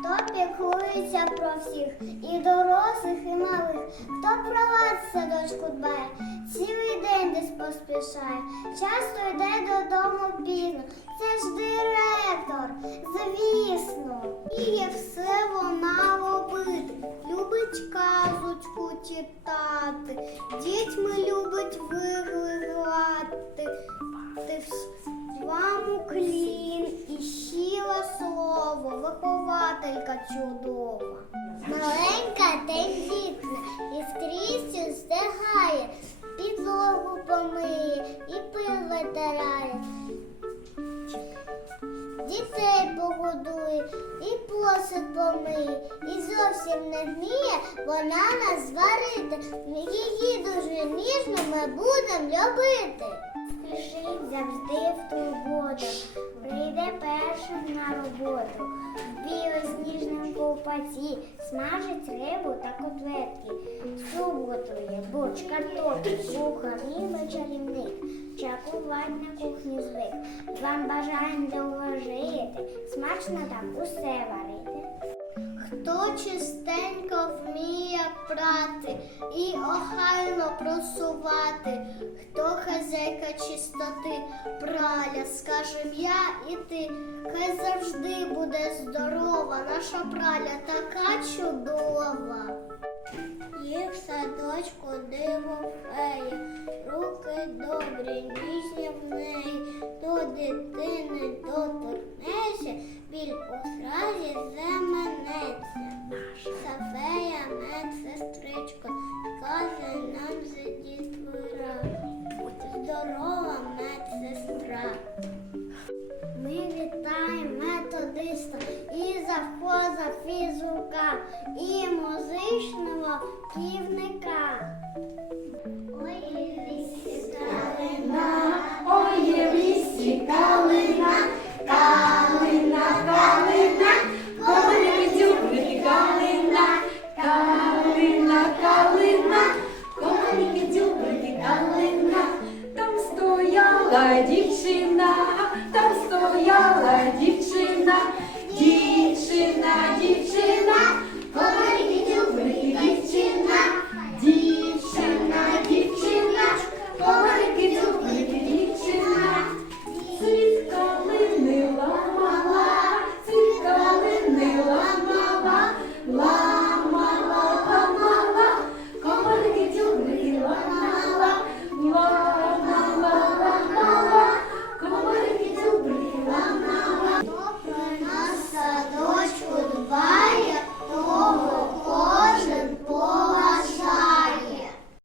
хто піклується про всіх, і дорослих, і малих, хто про вас садочку дбає, цілий день десь поспішає, часто йде додому пізно. Це ж директор, звісно. І є все вона робити. Любить казочку читати, дітьми любить виграти. Ти вам уклін вихователька чудова. Маленька тендітна і скрізь встигає, підлогу помиє і пил витирає. Дітей погодує і посуд помиє, і зовсім не вміє вона нас зварити. Її дуже ніжно ми будемо любити. Спішить завжди в турботах, прийде першим на роботу. В білосніжному ковпаці смажить рибу та котлетки. Суп готує, борщ, картоплю, кухар, ніби чарівник. Чакувати на кухні звик. Вам бажаємо довго жити, смачно так усе варити. Хто чистенько вміє прати і охайно просувати, хто хазяйка чистоти, праля, скажем я і ти, хай завжди буде здорова, наша праля така чудова. В садочку диво фея, руки добрі, ніжні в неї, до дитини доторкнешся, біль у сразі і музичного ківника. Ой, лісі калина, Ой, лісі калина, калина, калина, колики дзюбрики калина, калина, калина, колики дзюбрики калина. Там стояла дівчина, там стояла дівчина.